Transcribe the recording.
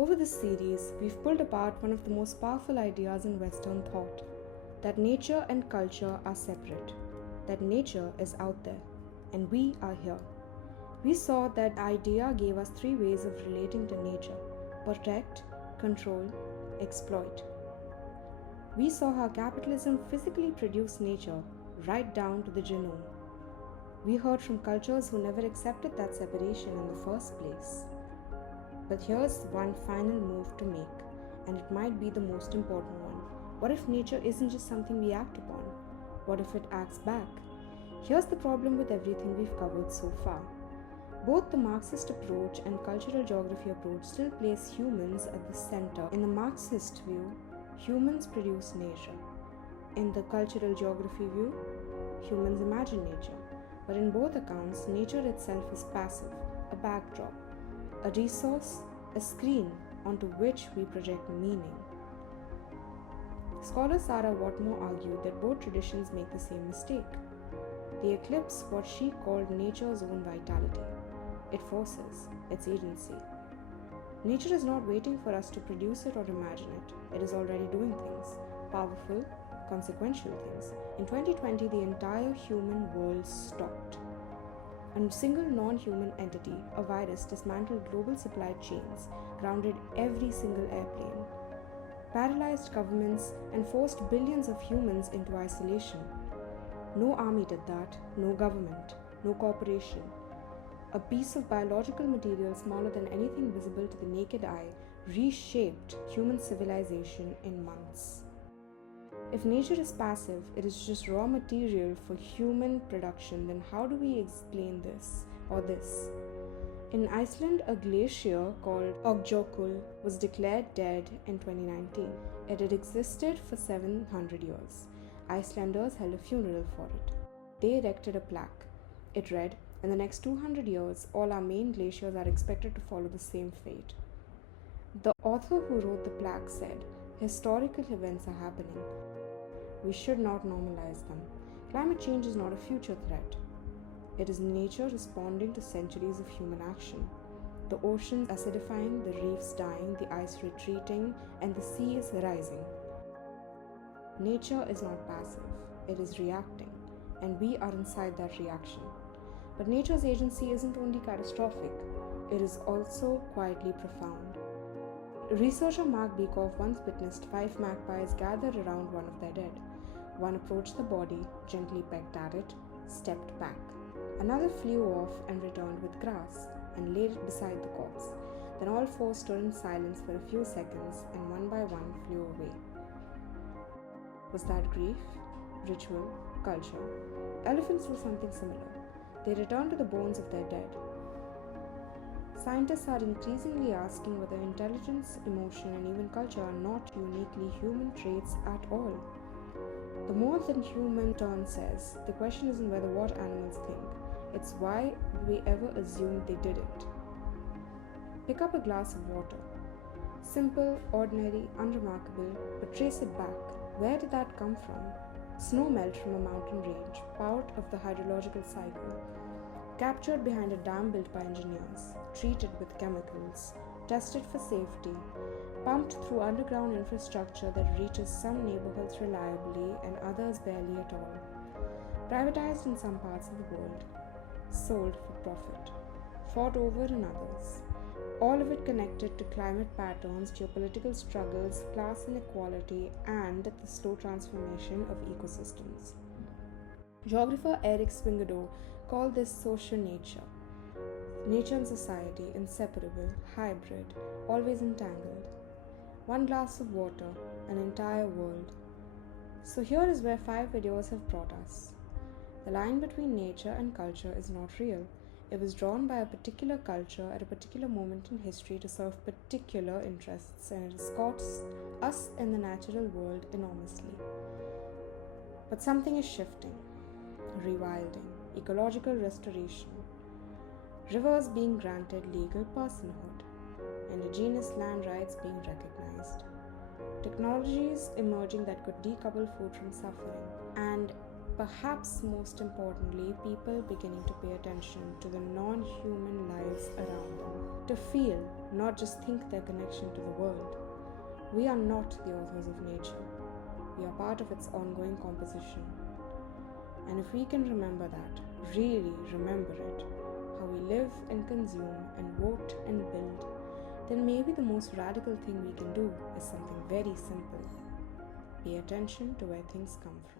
Over this series, we've pulled apart one of the most powerful ideas in Western thought, that nature and culture are separate, that nature is out there, and we are here. We saw that idea gave us three ways of relating to nature: protect, control, exploit. We saw how capitalism physically produced nature right down to the genome. We heard from cultures who never accepted that separation in the first place. But here's one final move to make, and it might be the most important one. What if nature isn't just something we act upon? What if it acts back? Here's the problem with everything we've covered so far. Both the Marxist approach and cultural geography approach still place humans at the center. In the Marxist view, humans produce nature. In the cultural geography view, humans imagine nature. But in both accounts, nature itself is passive, a backdrop, a resource, a screen onto which we project meaning. Scholar Sarah Whatmore argued that both traditions make the same mistake. They eclipse what she called nature's own vitality. It forces its agency. Nature is not waiting for us to produce it or imagine it. It is already doing things, powerful, consequential things. In 2020, the entire human world stopped. A single non-human entity, a virus, dismantled global supply chains, grounded every single airplane, paralyzed governments, and forced billions of humans into isolation. No army did that, no government, no corporation. A piece of biological material smaller than anything visible to the naked eye reshaped human civilization in months. If nature is passive, it is just raw material for human production, then how do we explain this or this? In Iceland, a glacier called Öxarjökull was declared dead in 2019. It had existed for 700 years. Icelanders held a funeral for it. They erected a plaque. It read, "In the next 200 years, all our main glaciers are expected to follow the same fate." The author who wrote the plaque said, "Historical events are happening. We should not normalize them. Climate change is not a future threat. It is nature responding to centuries of human action. The oceans acidifying, the reefs dying, the ice retreating, and the sea is rising. Nature is not passive, it is reacting, and we are inside that reaction. But nature's agency isn't only catastrophic, it is also quietly profound." Researcher Mark Bekoff once witnessed 5 magpies gather around one of their dead. One approached the body, gently pecked at it, stepped back. Another flew off and returned with grass and laid it beside the corpse. Then all 4 stood in silence for a few seconds and one by one flew away. Was that grief, ritual, culture? Elephants do something similar. They return to the bones of their dead. Scientists are increasingly asking whether intelligence, emotion, and even culture are not uniquely human traits at all. The more than human turn says, the question isn't whether what animals think, it's why we ever assumed they didn't. Pick up a glass of water. Simple, ordinary, unremarkable, but trace it back. Where did that come from? Snow melt from a mountain range, part of the hydrological cycle. Captured behind a dam built by engineers, treated with chemicals, tested for safety, pumped through underground infrastructure that reaches some neighborhoods reliably and others barely at all. Privatized in some parts of the world, sold for profit, fought over in others. All of it connected to climate patterns, geopolitical struggles, class inequality, and the slow transformation of ecosystems. Geographer Eric Swingado called this social nature. Nature and society, inseparable, hybrid, always entangled. One glass of water, an entire world. So here is where 5 videos have brought us. The line between nature and culture is not real. It was drawn by a particular culture at a particular moment in history to serve particular interests, and it escorts us in the natural world enormously. But something is shifting. Rewilding, ecological restoration, rivers being granted legal personhood, indigenous land rights being recognized, technologies emerging that could decouple food from suffering, and perhaps most importantly, people beginning to pay attention to the non human lives around them, to feel, not just think, their connection to the world. We are not the authors of nature, we are part of its ongoing composition. And if we can remember that, really remember it, how we live and consume and vote and build, then maybe the most radical thing we can do is something very simple: pay attention to where things come from.